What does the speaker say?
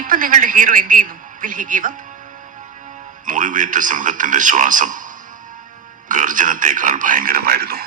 ഇപ്പൊ നിങ്ങളുടെ ഹീറോ എന്ത് ചെയ്യുന്നു? Will he give up? മുറിവേറ്റ സിംഹത്തിന്റെ ശ്വാസം ഗർജനത്തെക്കാൾ ഭയങ്കരമായിരുന്നു.